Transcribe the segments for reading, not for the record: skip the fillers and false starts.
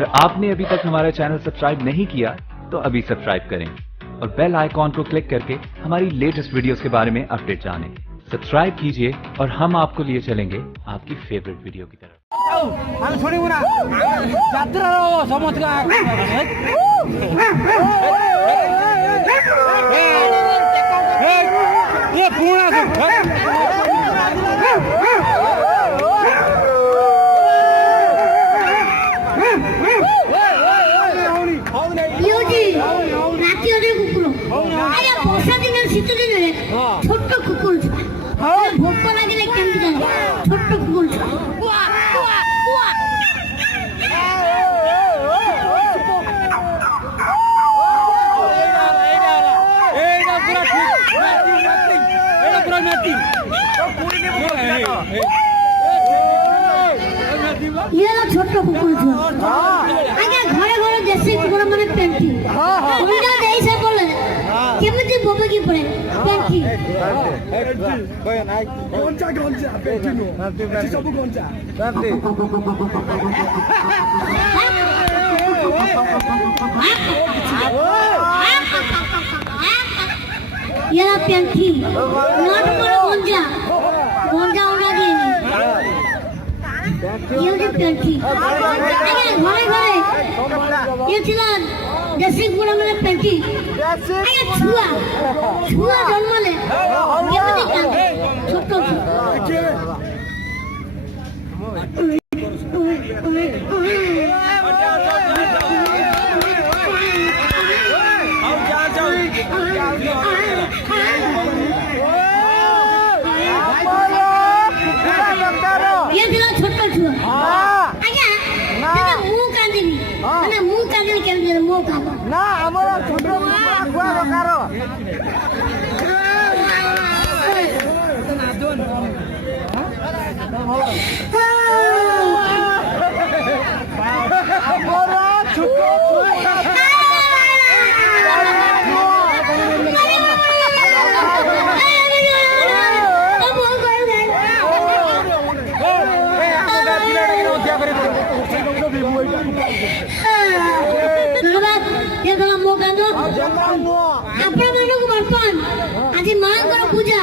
अगर आपने अभी तक हमारा चैनल सब्सक्राइब नहीं किया तो अभी सब्सक्राइब करें और बेल आइकॉन को क्लिक करके हमारी लेटेस्ट वीडियोस के बारे में अपडेट जानें। सब्सक्राइब कीजिए और हम आपको लिए चलेंगे आपकी फेवरेट वीडियो की तरफ। শীত দিনে ছোট্ট কুকুর ভোগ করা গেলে কেমন জানে ছোট্ট কুকুর ছোট্ট কুকুর আগে ঘরে ঘরে দেশি কুকুর মানে পেন্টি এইসব বলে কেমনি বলবে কি পড়ে পেন্টি গঞ্জা গঞ্জা পেন্টি নো সব গঞ্জা ইয়ারা পেন্টি নট বড় গঞ্জা গঞ্জা ওরা দিয়ে নি ये पेंटी घरे घरे ये ছিল দেশি গুড়া মানে পেন্টি আগে ছুয়া ছুয়া জন্মালে কেমনি কাঁদে ছোট ये ছিল ছোট ছুয়া আগে এটা মুখ কাঁদিনি মানে মুখ কাঁদিনি কেন জানে মুখ কাঁদো না আমরা ছোট কুয়া দরকার আজি মাঙ্গর পূজা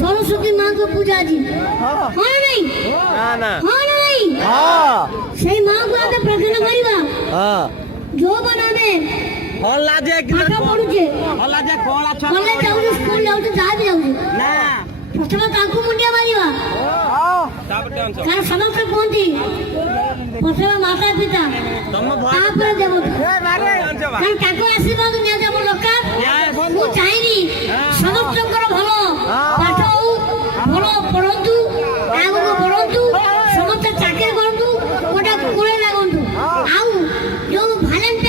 সরস্বতী মাঙ্গর পূজা আজি হয় নাই না হয় নাই সেই মাঙ্গর আগে প্রার্থনা করিবা যৌবন আনে হল্লা যে কি পড়ুছে হল্লা যে কোল আছে হল্লা যাউছে স্কুল যাউছে যা যাউছে না প্রথমে কাকু মুন্ডিয়া মারিবা কারণ সমস্ত কোনটি প্রথমে মাতা পিতা তারপরে দেবতা কারণ কাকু আশীর্বাদ নিয়ে যাব লোক ମୁଁ ଚାହିଁନି ସମସ୍ତଙ୍କର ଭଲ ପାଠ ହଉ ଭଲ ପଢନ୍ତୁ ଆଗକୁ ବଢନ୍ତୁ ସମସ୍ତେ ଚାକିରି କରନ୍ତୁ ଗୋଟେ କୁକୁର ଲାଗନ୍ତୁ ଆଉ ଯୋଉ ଭାଲେଣ୍ଟାଇନ